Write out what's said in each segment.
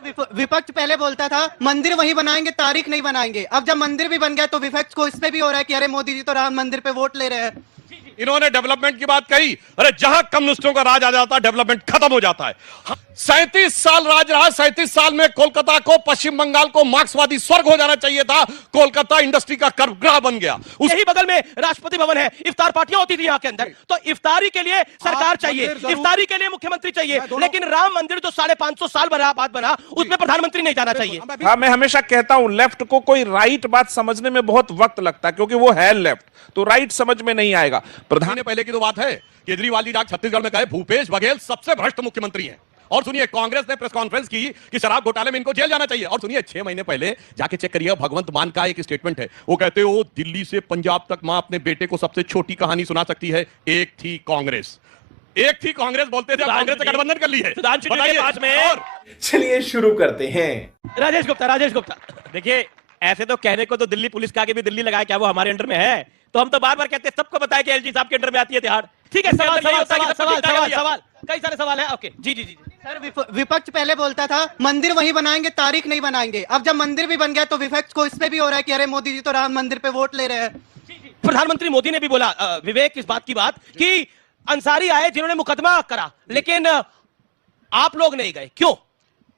विपक्ष पहले बोलता था मंदिर वहीं बनाएंगे, तारीख नहीं बनाएंगे। अब जब मंदिर भी बन गया तो विपक्ष को इसमें भी हो रहा है कि अरे मोदी जी तो राम मंदिर पे वोट ले रहे हैं। इन्होंने डेवलपमेंट की बात कही, अरे जहां कम्युनिस्टों का राज आ जाता है डेवलपमेंट खत्म हो जाता है। 37 साल राज रहा, 37 साल में कोलकाता को, पश्चिम बंगाल को मार्क्सवादी स्वर्ग हो जाना चाहिए था। कोलकाता इंडस्ट्री का कर्मग्रह बन गया। यही बगल में राष्ट्रपति भवन है, इफ्तार पार्टियां होती थी यहाँ के अंदर। तो इफ्तारी के लिए सरकार चाहिए, इफ्तारी के लिए मुख्यमंत्री चाहिए, लेकिन राम मंदिर जो 550 साल बाद बना, उसमें प्रधानमंत्री नहीं जाना चाहिए। हाँ, मैं हमेशा कहता हूं लेफ्ट को कोई राइट बात समझने में बहुत वक्त लगता है, क्योंकि वो है लेफ्ट, तो राइट समझ में नहीं आएगा। प्रधान पहले की तो बात है, केजरीवाल जी जाकर छत्तीसगढ़ में कहे भूपेश बघेल सबसे भ्रष्ट मुख्यमंत्री हैं। और सुनिए, कांग्रेस ने प्रेस कॉन्फ्रेंस की कि शराब घोटाले में इनको जेल जाना चाहिए। और सुनिए, 6 महीने पहले जाके चेक करिए, भगवंत मान का एक स्टेटमेंट है। वो कहते हो दिल्ली से पंजाब तक मां अपने बेटे को सबसे छोटी कहानी सुना सकती है, एक थी कांग्रेस, एक थी कांग्रेस बोलते थे, कांग्रेस से गठबंधन कर ली है। और चलिए शुरू करते हैं। राजेश गुप्ता, देखिए ऐसे तो कहने को तो दिल्ली पुलिस का आगे भी दिल्ली लगाया, क्या वो हमारे अंडर में है? तो हम तो बार बार कहते हैं, सबको बताया कि एलजी साहब के अंडर में आती है तिहाड़। ठीक है, सवाल कई सारे सवाल है। ओके, जी। सर, विपक्ष पहले बोलता था मंदिर वहीं बनाएंगे, तारीख नहीं बनाएंगे। अब जब मंदिर भी बन गया तो विपक्ष को इसमें भी हो रहा है कि अरे मोदी जी तो राम मंदिर पे वोट ले रहे हैं। प्रधानमंत्री मोदी ने भी बोला, विवेक, इस बात की बात कि अंसारी आए जिन्होंने मुकदमा करा, लेकिन आप लोग नहीं गए, क्यों?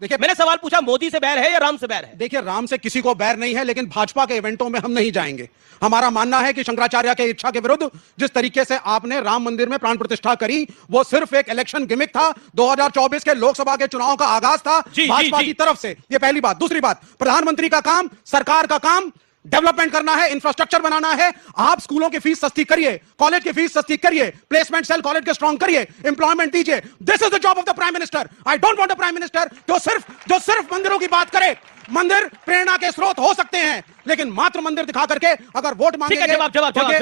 देखिए, मैंने सवाल पूछा, मोदी से बैर है या राम से बैर है? देखिए, राम से किसी को बैर नहीं है, लेकिन भाजपा के इवेंटों में हम नहीं जाएंगे। हमारा मानना है कि शंकराचार्य के इच्छा के विरुद्ध जिस तरीके से आपने राम मंदिर में प्राण प्रतिष्ठा करी, वो सिर्फ एक इलेक्शन गिमिक था। 2024 के लोकसभा के चुनाव का आगाज था भाजपा की तरफ से। ये पहली बात। दूसरी बात, प्रधानमंत्री का काम, सरकार का काम डेवलपमेंट करना है, इंफ्रास्ट्रक्चर बनाना है। आप स्कूलों की फीस सस्ती करिए, कॉलेज की फीस सस्ती करिए, प्लेसमेंट सेल कॉलेज के स्ट्रांग करिए, एम्प्लॉयमेंट दीजिए। This is the job of the prime minister. I don't want a prime minister जो सिर्फ मंदिरों की बात करे। मंदिर प्रेरणा के स्रोत हो सकते हैं, लेकिन मात्र मंदिर दिखा करके अगर वोट मांगेंगे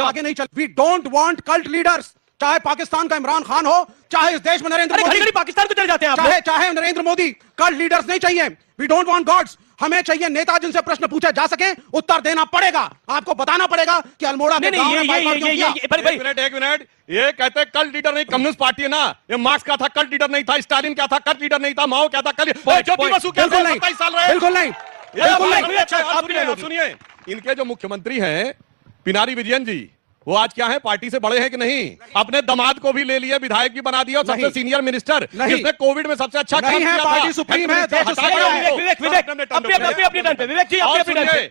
आगे नहीं चल। We don't want cult leaders. चाहे पाकिस्तान का इमरान खान हो, चाहे इस देश में नरेंद्र मोदी, पाकिस्तान को चले जाते हैं, चाहे नरेंद्र मोदी, कल्ट लीडर्स नहीं चाहिए। We don't want gods. हमें चाहिए नेता जिनसे प्रश्न पूछे जा सके, उत्तर देना पड़ेगा, आपको बताना पड़ेगा कि अल्मोड़ा में गांव में एक मिनट, ये कहते हैं कल्ट लीडर नहीं, कम्युनिस्ट पार्टी है ना। ये मार्क्स क्या था? कल्ट लीडर नहीं था। स्टालिन क्या था? कल्ट लीडर नहीं था। माओ क्या था? ज्योति बसु क्या था? 27 साल रहे। बिल्कुल नहीं। सुनिए, इनके जो मुख्यमंत्री हैं पिनारी विजयन जी, वो आज क्या है, पार्टी से बड़े हैं कि नहीं? अपने दामाद को भी ले लिए, विधायक भी बना दिया, और सबसे सीनियर मिनिस्टर, जिसने कोविड में सबसे अच्छा काम किया था। पार्टी सुप्रीम है।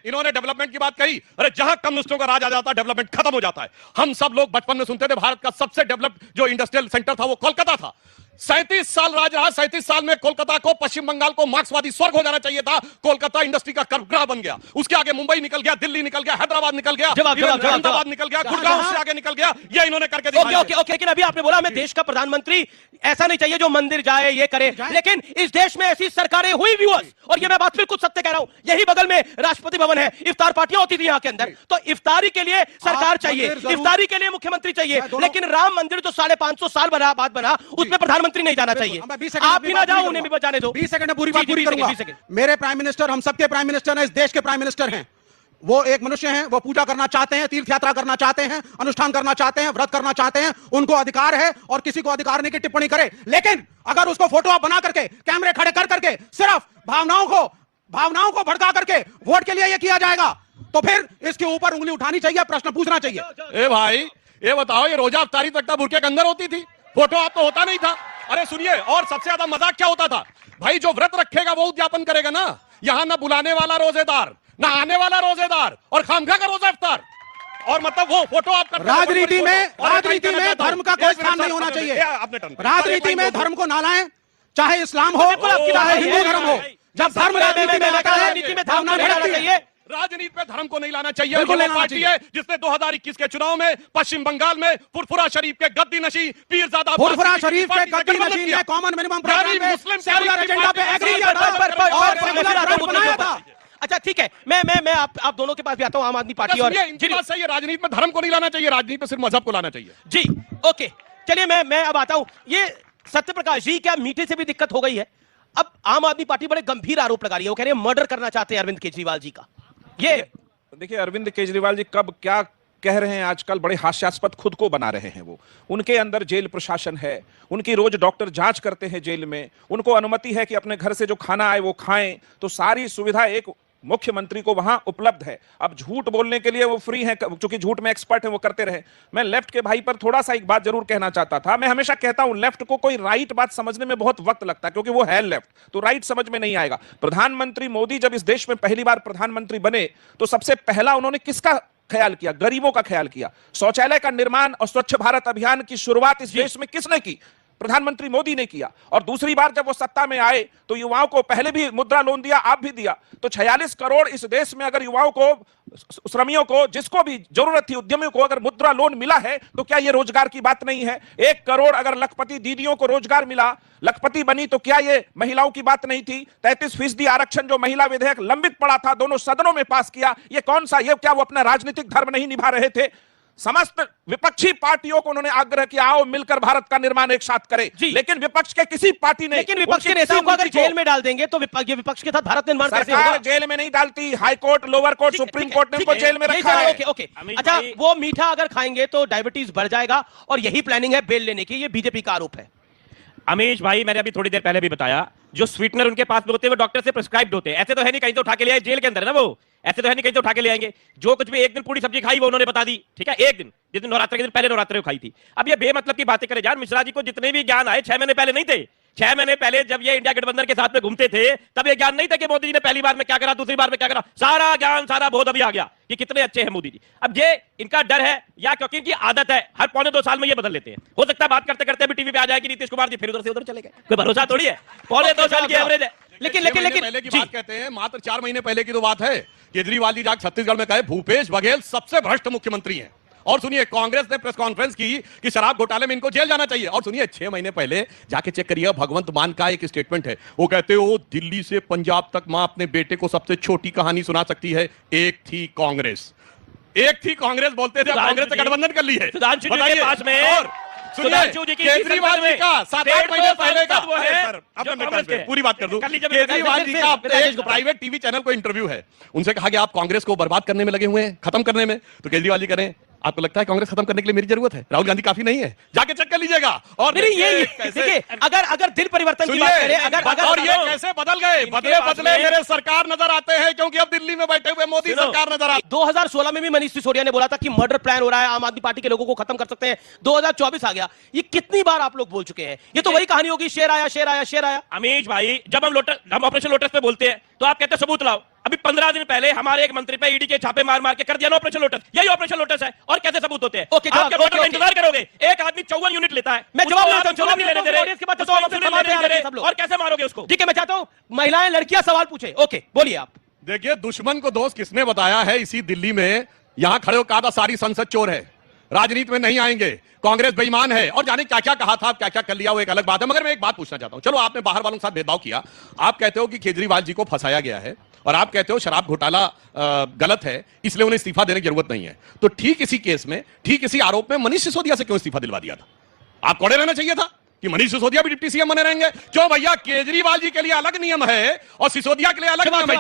इन्होंने डेवलपमेंट की बात कही, अरे जहां कम्युनिस्टों का राज आ जाता है डेवलपमेंट खत्म हो जाता है। हम सब लोग बचपन में सुनते थे भारत का सबसे डेवलप्ड जो इंडस्ट्रियल सेंटर था वो कोलकाता था। 37 साल राज रहा, 37 साल में कोलकाता को, पश्चिम बंगाल को मार्क्सवादी स्वर्ग हो जाना चाहिए था। कोलकाता इंडस्ट्री का कर्मग्रह बन गया। उसके आगे मुंबई निकल गया, दिल्ली निकल गया, हैदराबाद निकल गया, अहमदाबाद निकल गया, गुड़गांव से आगे निकल गया। ये इन्होंने करके दिखाया। ओके, लेकिन अभी आपने बोला हमें देश का प्रधानमंत्री ऐसा नहीं चाहिए जो मंदिर जाए, ये करे, लेकिन इस देश में ऐसी सरकारें हुई व्यूअर्स, और ये मैं बात बिल्कुल सत्य कह रहा हूं। यही बगल में राष्ट्रपति भवन है, इफ्तार पार्टियां होती थी यहाँ के अंदर। तो इफ्तारी के लिए सरकार चाहिए, इफ्तारी के लिए मुख्यमंत्री चाहिए, लेकिन राम मंदिर जो 550 साल बाद बना, उसमें प्रधानमंत्री नहीं जाना चाहिए। आप भी ना जाओ, उन्हें भी बचाने दो। 20 सेकंड में पूरी बात पूरी करूंगा। मेरे प्राइम मिनिस्टर, हम सबके प्राइम मिनिस्टर हैं, इस देश के प्राइम मिनिस्टर हैं। वो एक मनुष्य हैं, वो पूजा करना चाहते हैं, तीर्थ यात्रा करना चाहते हैं, अनुष्ठान करना चाहते हैं, व्रत करना चाहते हैं, उनको अधिकार है, और किसी को अधिकार नहीं कि टिप्पणी करे। लेकिन अगर उसको फोटो आप बना करके, कैमरे खड़े कर करके, सिर्फ भावनाओं को भड़का करके वोट के लिए ये किया जाएगा, तो फिर इसके ऊपर उंगली उठानी चाहिए, प्रश्न पूछना चाहिए। ए भाई, ये बताओ, ये रोजा अफ्तारी तक बुरके के अंदर होती थी, फोटो आप तो होता नहीं था। अरे सुनिए, और सबसे ज्यादा मजाक क्या होता था भाई, जो व्रत रखेगा वो उद्यापन करेगा ना। यहां ना बुलाने वाला रोजेदार, ना आने वाला रोजेदार, और खामखा का रोजा इफ्तार। और मतलब वो फोटो आप राजनीति में धर्म का कोई स्थान नहीं होना चाहिए। राजनीति में धर्म को ना लाएं, चाहे इस्लाम हो, चाहे हिंदू धर्म हो। जब धर्म राजनीति में आता है, नीति में धर्म नहीं लाना चाहिए। राजनीति पे धर्म को नहीं लाना चाहिए। ये पार्टी है जिसने 2021 के चुनाव में पश्चिम बंगाल में फुरफुरा शरीफ के गद्दी नशी पीरजादा फुरफुरा शरीफ के गद्दी नशी ने कॉमन मिनिमम प्रोग्राम पे, सेकुलर एजेंडा पे एग्री किया था और सेकुलर राइट बनाया था। अच्छा ठीक है, मैं आप दोनों के पास भी आता हूं, आम आदमी पार्टी और इनकी बात सही है, राजनीति में धर्म को नहीं लाना चाहिए, राजनीति में सिर्फ मजहब को लाना चाहिए। जी ओके, चलिए मैं अब आता हूं। ये सत्यप्रकाश जी, क्या मीठे से भी दिक्कत हो गई है? अब आम आदमी पार्टी बड़े गंभीर आरोप लगा रही है, वो कह रहे हैं मर्डर करना चाहते हैं अरविंद केजरीवाल जी का। ये देखिए, अरविंद केजरीवाल जी कब क्या कह रहे हैं आजकल, बड़े हास्यास्पद खुद को बना रहे हैं। वो उनके अंदर जेल प्रशासन है, उनकी रोज डॉक्टर जांच करते हैं जेल में, उनको अनुमति है कि अपने घर से जो खाना आए वो खाएं, तो सारी सुविधा एक मुख्यमंत्री को वहां उपलब्ध है। अब झूठ बोलने के लिए वो फ्री हैं, क्योंकि झूठ में एक्सपर्ट हैं, वो करते रहे। मैं लेफ्ट के भाई पर थोड़ा सा एक बात जरूर कहना चाहता था। मैं हमेशा कहता हूं लेफ्ट को कोई राइट बात समझने में बहुत वक्त लगता है, क्योंकि वो है लेफ्ट, तो राइट समझ में नहीं आएगा। प्रधानमंत्री मोदी जब इस देश में पहली बार प्रधानमंत्री बने तो सबसे पहला उन्होंने किसका ख्याल किया? गरीबों का ख्याल किया। शौचालय का निर्माण और स्वच्छ भारत अभियान की शुरुआत इस देश में किसने की? प्रधानमंत्री मोदी ने किया। और दूसरी बार जब वो सत्ता में आए तो युवाओं को पहले भी मुद्रा लोन दिया, आप भी दिया। तो 46 करोड़ इस देश में अगर युवाओं को, श्रमियों को, जिसको भी जरूरत थी, उद्यमियों को अगर मुद्रा लोन मिला है तो क्या ये रोजगार की बात नहीं है? 1 करोड़ अगर लखपति दीदियों को रोजगार मिला, लखपति बनी, तो क्या ये महिलाओं की बात नहीं थी? 33% आरक्षण जो महिला विधेयक लंबित पड़ा था, दोनों सदनों में पास किया, ये कौन सा, ये क्या वो अपना राजनीतिक धर्म नहीं निभा रहे थे? समस्त विपक्षी पार्टियों को उन्होंने आग्रह किया, आओ मिलकर भारत का निर्माण एक साथ करें, लेकिन विपक्ष के किसी पार्टी ने, लेकिन विपक्ष के नेताओं को अगर जेल में डाल देंगे तो ये विपक्ष के साथ भारत निर्माण कैसे होगा? सरकार जेल में नहीं डालती, high court, lower court, supreme court ने उनको जेल में रखा है। ओके। अच्छा, वो मीठा अगर खाएंगे तो डायबिटीज बढ़ जाएगा और यही प्लानिंग है बेल लेने की, ये बीजेपी का आरोप है। अमीश भाई, मैंने अभी थोड़ी देर पहले भी बताया, जो स्वीटनर उनके पास में होते हैं वो डॉक्टर से प्रिस्क्राइब्ड होते हैं। ऐसे तो है नहीं कहीं तो उठा के ले आए, जेल के अंदर है ना वो, ऐसे तो है नहीं कहीं तो उठा के ले आएंगे। जो कुछ भी एक दिन पूरी सब्जी खाई वो उन्होंने बता दी, ठीक है, एक दिन, जिस दिन नवरात्र के दिन पहले नवरात्र को खाई थी। अब ये बेमतलब की बातें करे जान। मिश्रा जी को जितने भी ज्ञान आए 6 महीने पहले नहीं थे। 6 महीने पहले जब ये इंडिया गठबंधन के साथ में घूमते थे तब ये ज्ञान नहीं था कि मोदी जी ने पहली बार में क्या करा, दूसरी बार में क्या करा। सारा ज्ञान, सारा बोध अभी आ गया कि कितने अच्छे हैं मोदी जी। अब ये इनका डर है या क्योंकि इनकी आदत है, हर 1.25 साल में ये बदल लेते हैं। हो सकता है बात करते करते अभी टीवी पे आ जाएगी नीतीश कुमार जी, फिर उधर से उधर चले गए, कोई भरोसा थोड़ी है। 1.25 साल की एवरेज है। लेकिन पहले की बात कहते हैं, मात्र 4 महीने पहले की तो बात है। केजरीवाल जी जाकर छत्तीसगढ़ में कहे भूपेश बघेल सबसे भ्रष्ट मुख्यमंत्री हैं। और सुनिए, कांग्रेस ने प्रेस कॉन्फ्रेंस की कि शराब घोटाले में इनको जेल जाना चाहिए। और सुनिए, 6 महीने पहले जाके चेक करिए, भगवंत मान का एक स्टेटमेंट है। वो कहते हो दिल्ली से पंजाब तक मां अपने बेटे को सबसे छोटी कहानी सुना सकती है, एक थी कांग्रेस, एक थी कांग्रेस बोलते थे, कांग्रेस से गठबंधन कर ली है। सुधांशु जी के पास में और केजरीवाल जी का 7-8 महीने पहले का, वो है सर अब पूरी बात कर दूं। केजरीवाल जी का एक प्राइवेट टीवी चैनल को इंटरव्यू है, उनसे कहा कि आप कांग्रेस को बर्बाद करने में लगे हुए हैं, खत्म करने में। तो केजरीवाल जी करें, आपको लगता है कांग्रेस खत्म करने के लिए मेरी जरूरत है? राहुल गांधी काफी नहीं है? जाके चेक कर लीजिएगा। और देखिए, अगर दिल परिवर्तन की बात करें, अगर और ये कैसे बदल गए, बदले बदले मेरे सरकार नजर आते हैं, क्योंकि अब दिल्ली में बैठे हुए मोदी सरकार नजर आती है। 2016 में भी मनीष सिसोदिया ने बोला था कि मर्डर प्लान हो रहा है, आम आदमी पार्टी के लोगों को खत्म कर सकते हैं। 2024 आ गया, ये कितनी बार आप लोग बोल चुके हैं? ये तो वही कहानी होगी, शेर आया शेर आया शेर आया। अमीश भाई, जब हम ऑपरेशन लोटस पे बोलते हैं तो आप कहते हैं सबूत लाओ। अभी 15 दिन पहले हमारे एक मंत्री पे ईडी के छापे मार मार के कर दिया ना ऑपरेशन लोटस। यही ऑपरेशन लोटस है। और कैसे सबूत होते हैं? ओके, आपके वोटर का इंतजार करोगे? एक आदमी 54 यूनिट लेता है, मैं जवाब लेता हूं, जवाब नहीं लेने दे रहे, इसके बाद उसको आप यूनिट लेने दे रहे, और कैसे मारोगे उसको? ठीक है, मैं चाहता हूं महिलाएं लड़कियां सवाल पूछे। ओके, बोलिए आप। देखिए, दुश्मन को दोस्त किसने बताया है? इसी दिल्ली में यहां खड़े होकर कहा था सारी संसद चोर है, राजनीति में नहीं आएंगे, कांग्रेस बेईमान है, और जाने क्या क्या कहा था, क्या क्या कर लिया, वो एक अलग बात है। मगर मैं एक बात पूछना चाहता हूं, चलो आपने बाहर वालों के साथ भेदभाव किया, आप कहते हो कि केजरीवाल जी को फंसाया गया है, और आप कहते हो शराब घोटाला गलत है, इसलिए उन्हें इस्तीफा देने की जरूरत नहीं है। तो ठीक इसी केस में, ठीक इसी आरोप में मनीष सिसोदिया से क्यों इस्तीफा दिलवा दिया था? आप कोड़े रहना चाहिए था कि मनीष सिसोदिया भी डिप्टी सीएम बने रहेंगे। क्यों भैया, केजरीवाल जी के लिए अलग नियम है और सिसोदिया के लिए अलग नियम है।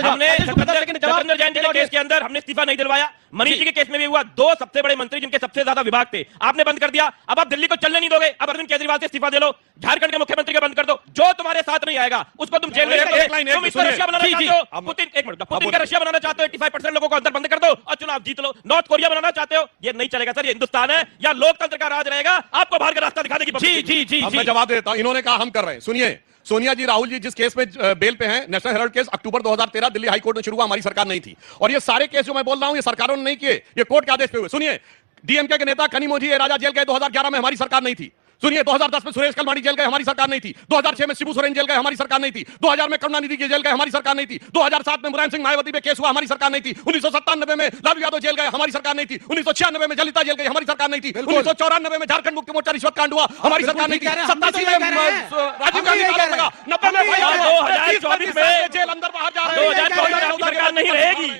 हमने सत्येंद्र जैन जी के केस के अंदर हमने इस्तीफा नहीं दिलवाया, मनीष जी के केस में भी हुआ। 2 सबसे बड़े मंत्री जिनके सबसे ज्यादा विभाग थे, आपने बंद कर दिया। अब आप दिल्ली को चलने नहीं दोगे, अब अरविंद केजरीवाल से इस्तीफा दे लो, झारखंड के मुख्यमंत्री को बंद कर दो। जो तुम्हारे साथ नहीं आएगा उसको तुम जेल में रख दो। तुम इसको रशिया बनाना चाहते हो, पुतिन, एक मिनट, पुतिन का रशिया बनाना चाहते हो, 85% लोगों को अंदर बंद कर दो और चुनाव जीत लो। नॉर्थ कोरिया बनाना चाहते हो, ये नहीं चलेगा सर, ये हिंदुस्तान है, या लोकतंत्र का राज रहेगा, आपको बाहर का रास्ता दिखाने की। जी, मैं जवाब देता हूं। इन्होंने कहा हम कर रहे हैं। सुनिए, सोनिया जी, राहुल जी जिस केस में बेल पे हैं, नेशनल हेराल्ड केस अक्टूबर 2013 दिल्ली हाई कोर्ट में शुरू हुआ, हमारी सरकार नहीं थी। और ये सारे केस जो मैं बोल रहा हूं, ये सरकारों ने नहीं किए, ये कोर्ट के आदेश पे हुए। सुनिए, डीएमके के नेता कनिमोझी राजा जेल गए 2011 में, हमारी सरकार नहीं थी। सुनिए, 2010 में सुरेश कलमाड़ी जेल गए, हमारी सरकार नहीं थी। 2006 में शिबू सोरेन जेल गए, हमारी सरकार नहीं थी। 2000 में करुणानिधि की जेल गए, हमारी सरकार नहीं थी। 2007 में मुलायम सिंह मायावती पे केस हुआ, हमारी सरकार नहीं थी। 1997 में लालू यादव जेल गए, हमारी सरकार नहीं थी। 1996 में ललिता जेल गई, हमारी सरकार नहीं थी। 1994 में झारखंड मुक्ति मोर्चा रिश्वत कांड हुआ, हमारी सरकार नहीं थी। 87 में राजीव गांधी का लगा, 90 में 2024 में जेल अंदर बाहर जा रहे हैं। 2024 में सरकार नहीं रहेगी।